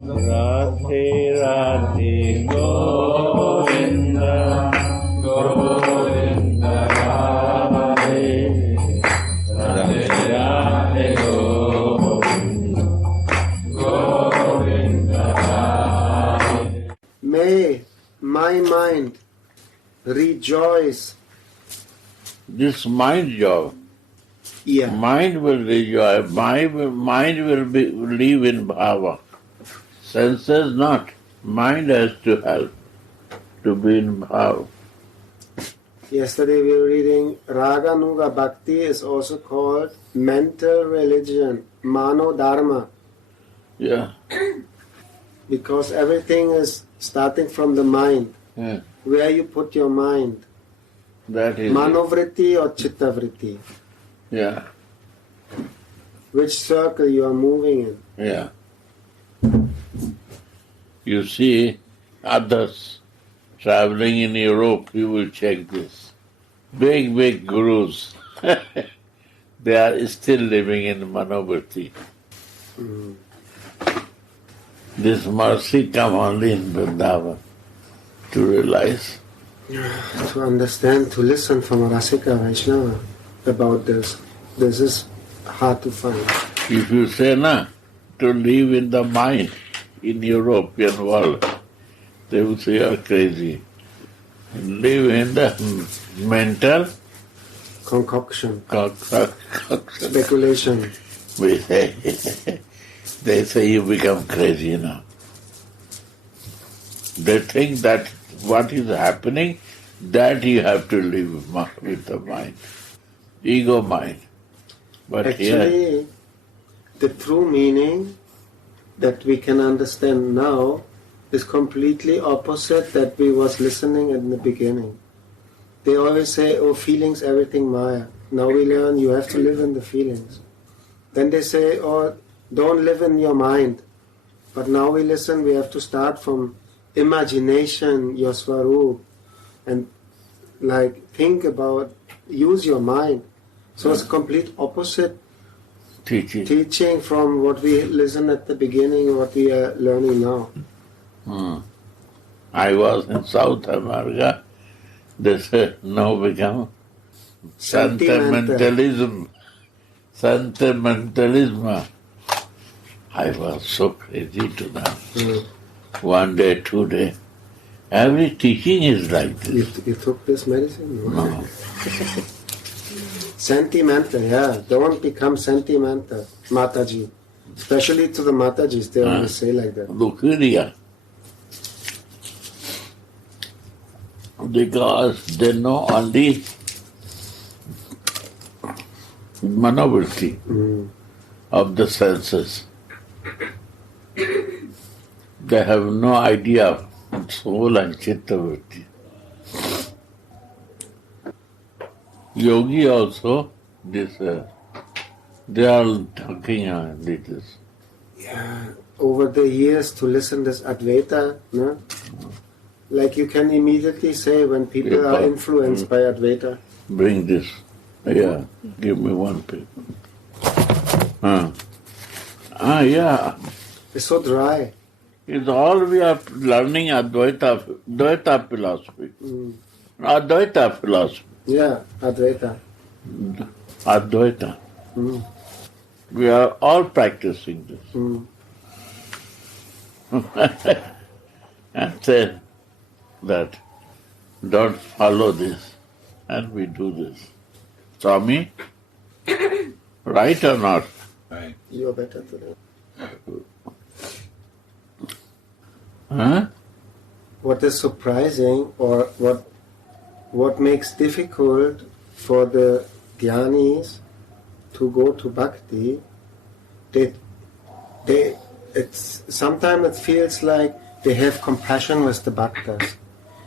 Radhe Radhe Govinda Govinda Radhe Radhe Radhe Govinda Govinda Radhe. May my mind rejoice. This mind job. Yeah. Mind will rejoice. Mind will live in bhava. Senses not. Mind has to help to be in bhava. Yesterday we were reading Raganuga Bhakti is also called mental religion, Mano Dharma, Yeah. because everything is starting from the mind. Yeah. Where you put your mind, That is Manovritti or Chittavritti, Yeah. which circle you are moving in. Yeah. You see others traveling in Europe, you will check this. Big gurus. They are still living in Manovriti. This mercy come only in Vrindavan to realize. To understand, to listen from a Rasika Vaishnava about this. This is hard to find. If you say na, to live in the mind in European world, they will say you are crazy. Live in the mental Concoction, concoction. speculation. We say, they say you become crazy now. They think that what is happening, that you have to live with the mind, ego mind. But here, Actually, the true meaning that we can understand now is completely opposite that we was listening in the beginning. They always say, oh, feelings, everything Maya. Now we learn you have to live in the feelings. Then they say, oh, don't live in your mind. But now we listen, we have to start from imagination, your swaroop, and like think about, use your mind. So it's complete opposite teaching from what we listen at the beginning, what we are learning now. I was in South America, they said, now become sentimentalism. Sentimentalism. I was so crazy to them. 1 day, 2 days. Every teaching is like this. You took this medicine? No. Sentimental, yeah. Don't become sentimental, Mataji. Especially to the Matajis, they always say like that. Lukiria. Because they know only Manovriti of the senses. They have no idea of soul and Chittavritti. Yogi also, they are talking like this. Yeah, over the years to listen this Advaita, no? Like you can immediately say when people are influenced by Advaita. Bring this. Yeah, give me one paper. Yeah. It's so dry. It's all we are learning Advaita philosophy. Advaita philosophy. Yeah, Advaita. Advaita. We are all practicing this. And say that don't follow this, and we do this. Swami, right or not? Right. You are better today. Huh? What is surprising or what makes difficult for the Dhyanis to go to Bhakti, sometimes it feels like they have compassion with the Bhaktas.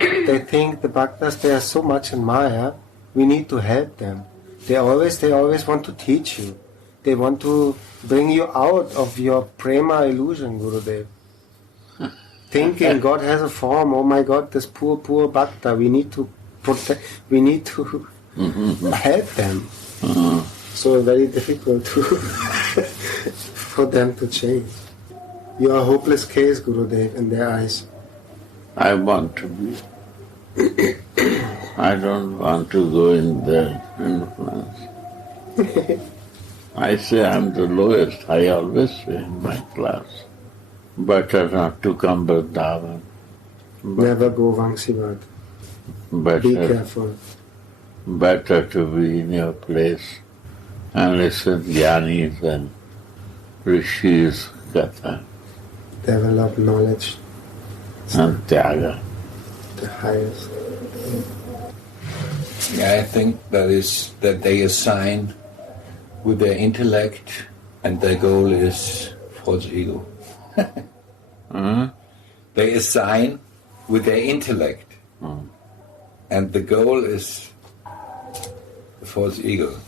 They think the Bhaktas, they are so much in Maya, we need to help them. They always want to teach you. They want to bring you out of your prema illusion, Gurudev. Thinking God has a form, oh my God, this poor Bhakta, we need to protect, we need to help them. So very difficult for them to change. You are a hopeless case, Gurudev, in their eyes. I want to be. I don't want to go in their influence. I say I'm the lowest. I always say in my class. Better not to come Vrindavan. Never go Vangsivad. Be careful. Better to be in your place and listen to Jnanis and Rishis Katha. Develop knowledge. And Tyaga. The highest. Yeah, I think that they assign with their intellect and their goal is false ego. They assign with their intellect and the goal is false ego.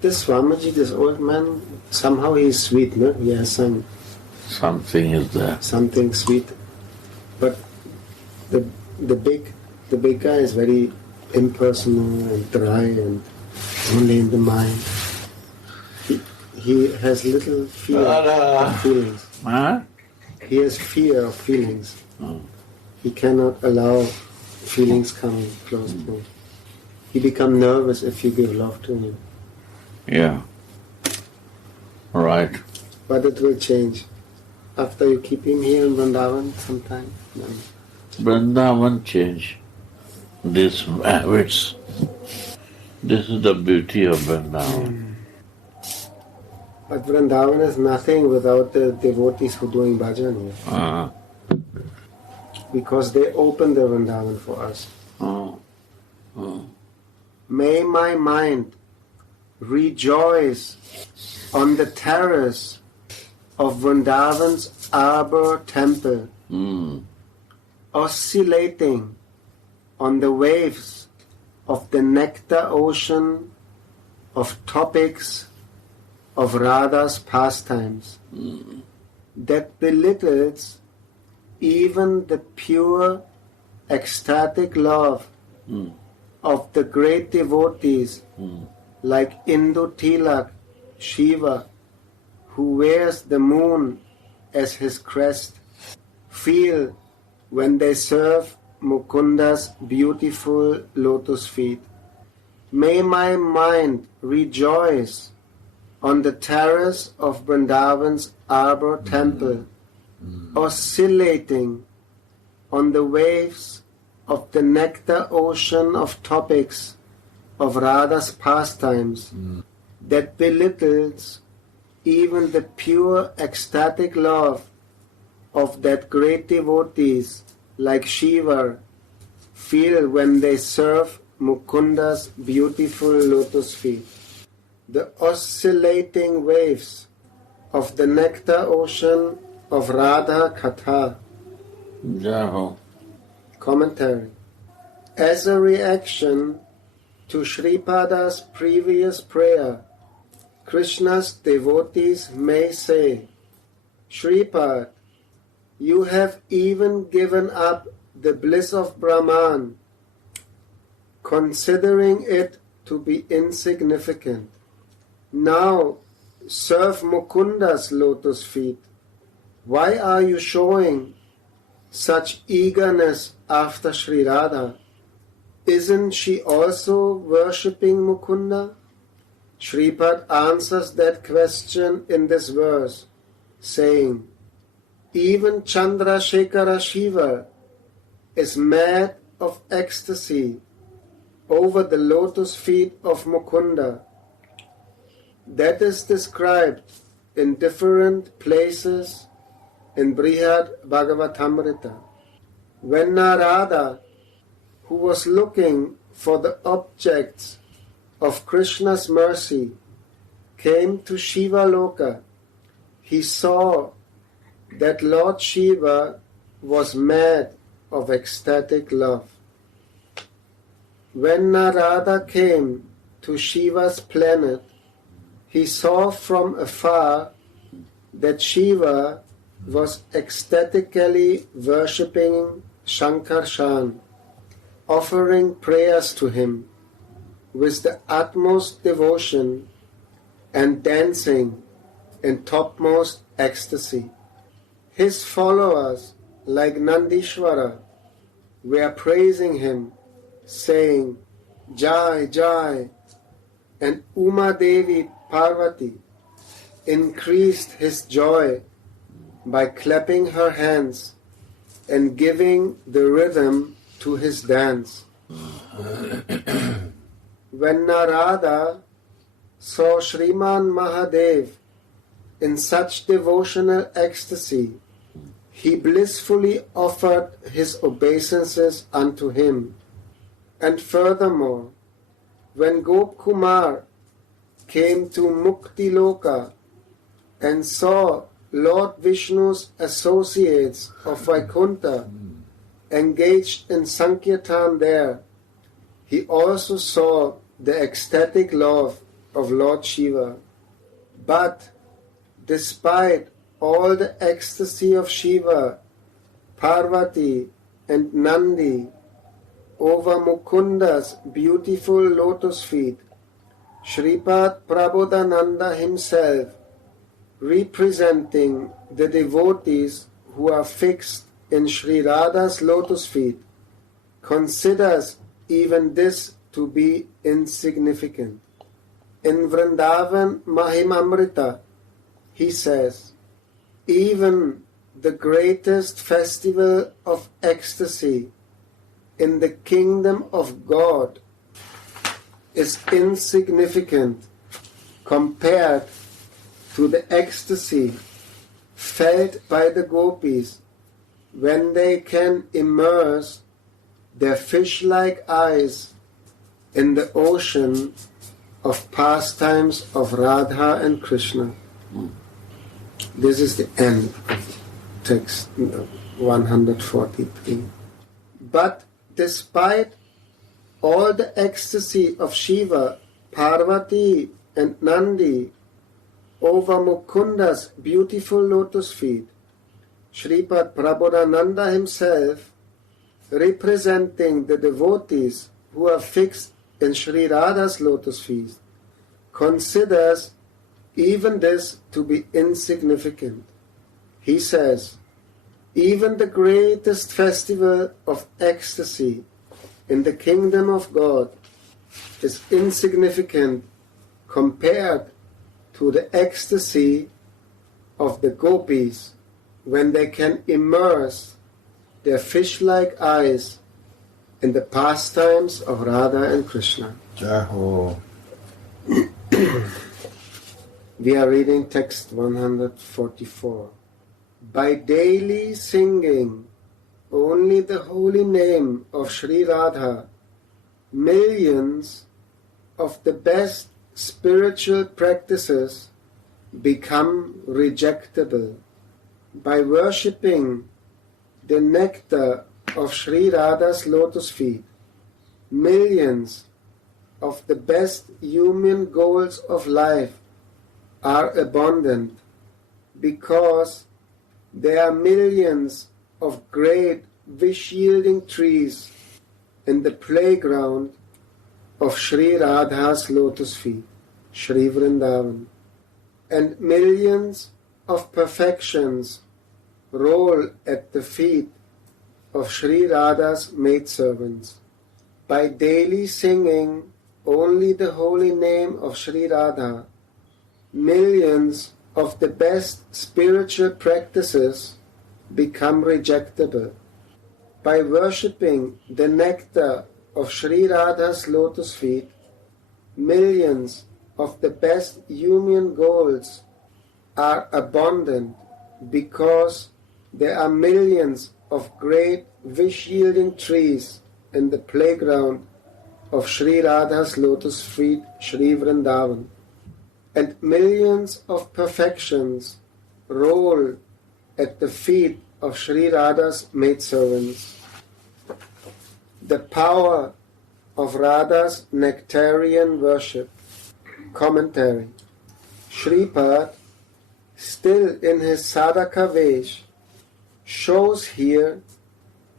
This Swamiji, this old man, somehow he is sweet, no? He has something is there. Something sweet. But the big guy is very impersonal and dry and only in the mind. He has little fear of feelings. He has fear of feelings. He cannot allow feelings coming close to him. He becomes nervous if you give love to him. Yeah. Right. But it will change. After you keep him here in Vrindavan sometime. No. Vrindavan change. These habits. This is the beauty of Vrindavan. But Vrindavan is nothing without the devotees who are doing bhajan here. Because they open the Vrindavan for us. May my mind rejoice on the terrace of Vrindavan's arbor temple, oscillating on the waves of the nectar ocean of topics of Radha's pastimes, that belittles even the pure ecstatic love of the great devotees like Indu Tilak, Shiva, who wears the moon as his crest, feel when they serve Mukunda's beautiful lotus feet. May my mind rejoice on the terrace of Vrindavan's arbor temple, oscillating on the waves of the nectar ocean of topics of Radha's pastimes, that belittles even the pure ecstatic love of that great devotees like Shiva feel when they serve Mukunda's beautiful lotus feet. The oscillating waves of the nectar ocean of Radha Katha. Jaho. Commentary. As a reaction to Shripada's previous prayer, Krishna's devotees may say, Shripad, you have even given up the bliss of Brahman, considering it to be insignificant. Now serve Mukunda's lotus feet. Why are you showing such eagerness after Sri Radha? Isn't she also worshipping Mukunda? Shripad answers that question in this verse, saying, even Chandrasekhara Shiva is mad of ecstasy over the lotus feet of Mukunda. That is described in different places in Brihad Bhagavatamrita. When Narada, who was looking for the objects of Krishna's mercy, came to Shiva Loka, he saw that Lord Shiva was mad of ecstatic love. When Narada came to Shiva's planet, he saw from afar that Shiva was ecstatically worshipping Shankarshan, offering prayers to him with the utmost devotion and dancing in topmost ecstasy. His followers, like Nandishvara, were praising him, saying, Jai, Jai, and Uma Devi Parvati increased his joy by clapping her hands and giving the rhythm to his dance. When Narada saw Shriman Mahadev in such devotional ecstasy, he blissfully offered his obeisances unto him. And furthermore, when Gop Kumar came to Mukti Loka and saw Lord Vishnu's associates of Vaikuntha engaged in Sankirtan there, he also saw the ecstatic love of Lord Shiva. But despite all the ecstasy of Shiva, Parvati, and Nandi over Mukunda's beautiful lotus feet, Shripad Prabodhananda himself, representing the devotees who are fixed in Sri Radha's lotus feet, considers even this to be insignificant. In Vrindavan Mahimamrita, he says, even the greatest festival of ecstasy in the kingdom of God is insignificant compared to the ecstasy felt by the gopis when they can immerse their fish-like eyes in the ocean of pastimes of Radha and Krishna. This is the end of text 143. But despite all the ecstasy of Shiva, Parvati, and Nandi over Mukunda's beautiful lotus feet, Shripad Prabodhananda himself, representing the devotees who are fixed in Sri Radha's lotus feet, considers even this to be insignificant. He says, even the greatest festival of ecstasy in the kingdom of God is insignificant compared to the ecstasy of the gopis when they can immerse their fish-like eyes in the pastimes of Radha and Krishna. Jaho. We are reading text 144. By daily singing only the holy name of Sri Radha, millions of the best spiritual practices become rejectable. By worshipping the nectar of Sri Radha's lotus feet, millions of the best human goals of life are abundant because there are millions of great wish-yielding trees in the playground of Sri Radha's lotus feet, Sri Vrindavan, and millions of perfections roll at the feet of Sri Radha's maidservants. By daily singing only the holy name of Sri Radha, millions of the best spiritual practices become rejectable. By worshipping the nectar of Sri Radha's lotus feet, millions of the best human goals are abundant because there are millions of great wish-yielding trees in the playground of Sri Radha's lotus feet, Sri Vrindavan, and millions of perfections roll at the feet of Sri Radha's maidservants. The power of Radha's nectarian worship. Commentary. Shripad, still in his sadhaka vesh, shows here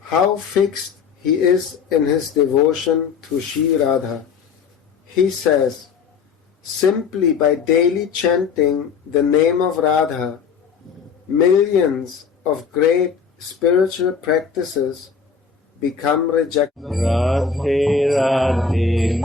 how fixed he is in his devotion to Sri Radha. He says, simply by daily chanting the name of Radha, millions of great spiritual practices become rejected. Radhe Radhe